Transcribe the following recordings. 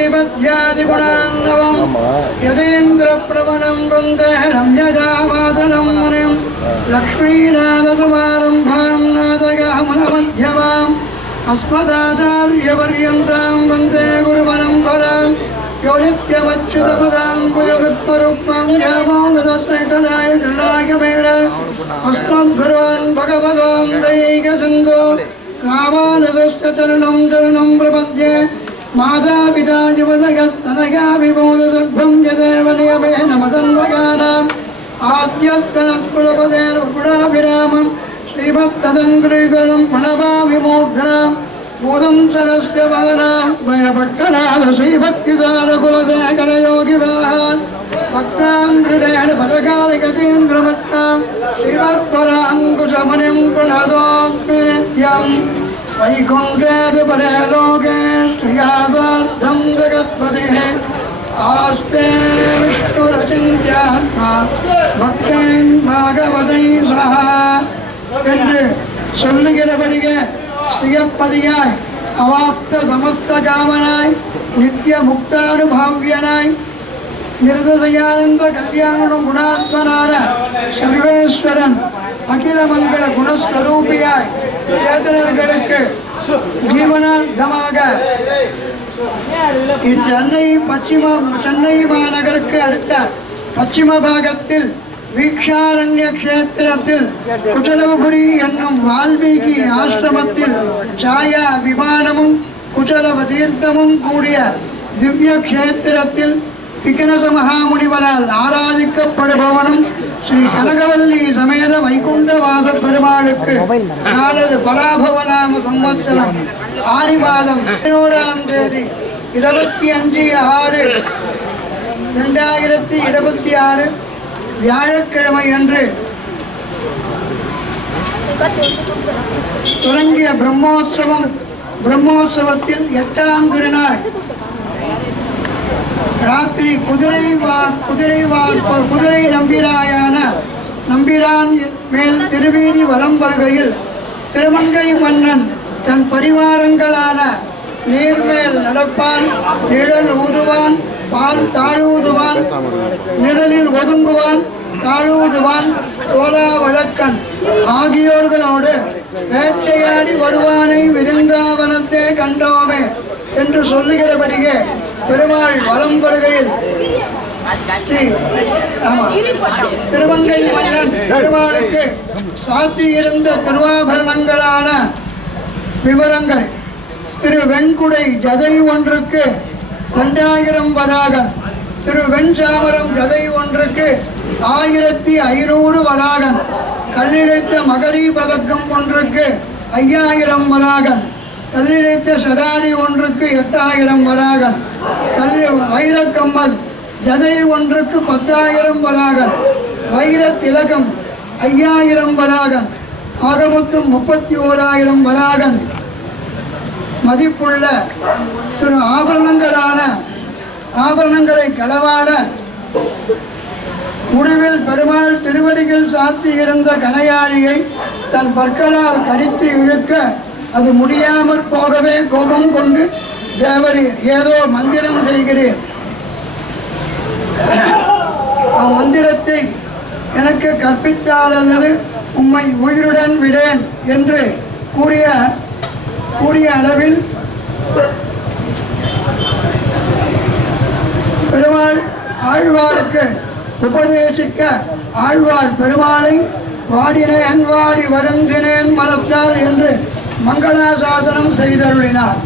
श्रीपद्यादिगुणान्नवं यतीन्द्रप्रवणं वन्दे रम्यजावादनं मुनिं लक्ष्मीनाथसमारम्भां नाथयामुनमध्यमाम् अस्मदाचार्यपर्यन्तां वन्दे गुरुपरम्परां यो नित्यमच्युतपदां भुजगत्परुक्मं यामोगतस्त्रैतराय दृढाय मेण अस्मद्गुरोन् भगवतों दैकसिन्धो रामानुजस्य चरणं प्रपद्ये मातापिता युवतयस्तनया विमोदसर्भं यदेव नियमेन मदन्वयानाम् आद्यस्तनत्कुलपदेर्वकुडाभिरामं श्रीभक्तदङ्घ्रीकरं प्रणवाभिमूर्धनां भूतं सरस्य वदना भयभट्टनाथ श्रीभक्तिसारकुलशेखरयोगिवाहान् भक्तां हृदयेण परकालिकतीन्द्रमट्टां श्रीमत्पराङ्कुशमुनिं प्रणतोऽस्मि नित्यम् वैकुण्ठे लोके श्रियासार्थं जगत्पतिः आस्ते विष्णुरचिन्त्यात्मा भक्तेन् भागवतै सह என்று சொல்லுகிறபடியே ஸ்ரீயப்பதியாய் அவாப்த சமஸ்த காமனாய் நித்திய முக்தானுபாவியனாய் நிருதயானந்த கல்யாண குணாத்மனான சர்வேஸ்வரன் அகில மங்கள குணஸ்வரூபியாய் சேதனர்களுக்கு ஜீவனார்த்தமாக சென்னை மாநகருக்கு அடுத்த பச்சிம பாகத்தில் வீக்ஷாரண்ய கஷேத்திரத்தில் குச்சலவபுரி என்னும் வால்மீகி ஆசிரமத்தில் சாயா விமானமும் குச்சலவ தீர்த்தமும் கூடிய திவ்ய கஷேத்திரத்தில் விக்னச மகாமுனிவரால் ஆராதிக்கப்படுபவனும் ஸ்ரீ கனகவல்லி சமேத வைகுண்டவாச பெருமாளுக்கு நாளது பராபவநாம சம்வத்சரம் ஆரிமாதம் 11ஆம் தேதி 25/6/2026 வியாழக்கிழமை அன்று தொடங்கிய பிரம்மோற்சவத்தில் 8ஆம் திருநாள் ராத்திரி குதிரை நம்பிரான் மேல் திருவீதி வலம் வருகையில் திருமங்கை மன்னன் தன் பரிவாரங்களான நீர்மேல் நடப்பான், நிழல் ஊதுவான், பால் தாழூதுவான், நிழலில் ஒதுங்குவான், தாழூதுவான், தோலா வழக்கன் ஆகியோர்களோடு வேட்டையாடி வருவானை விருந்தாவனத்தே கண்டோமே என்று சொல்லுகிறபடியே பெருமாள் வலம் வருகையில் திருமங்கை மன்னன் பெருமாளுக்கு சாத்தியிருந்த திருவாபரணங்களான விவரங்கள்: திரு வெண்குடை ஜதை ஒன்றுக்கு 2000 வராகன், திரு வெண்சாமரம் ஜதை ஒன்றுக்கு 1500 வராகன், கல்லிழைத்த மகரி பதக்கம் ஒன்றுக்கு 5000 வராகன், கல்லிழைத்த சதாரி ஒன்றுக்கு 8000 வராகன், வைரக்கம்மல் ஜதை ஒன்றுக்கு 10,000 வராகன், வைர திலகம் 5000 வராகன், ஆகமொத்தம் 31,000 வராகன் மதிப்புள்ள திரு ஆபரணங்களை களவாட முடிவில் பெருமாள் திருவடிகள் சாத்தி இருந்த கனையாழியை தன் பற்களால் கடித்து இழுக்க அது முடியாமல் போகவே கோபம் கொண்டு, தேவரீர் ஏதோ மந்திரம் செய்கிறீர், அம்மந்திரத்தை எனக்கு கற்பித்தால் அல்லது உம்மை உயிருடன் விடேன் என்று கூறிய அளவில் பெருமாள் ஆழ்வாருக்கு உபதேசிக்க, ஆழ்வார் பெருமாளை வாடினேன் வாடி வருந்தினேன் மனத்தால் என்று மங்களாசாசனம் செய்தருளினார்.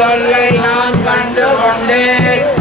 சொல்லை நான் கண்டு கொண்டேன்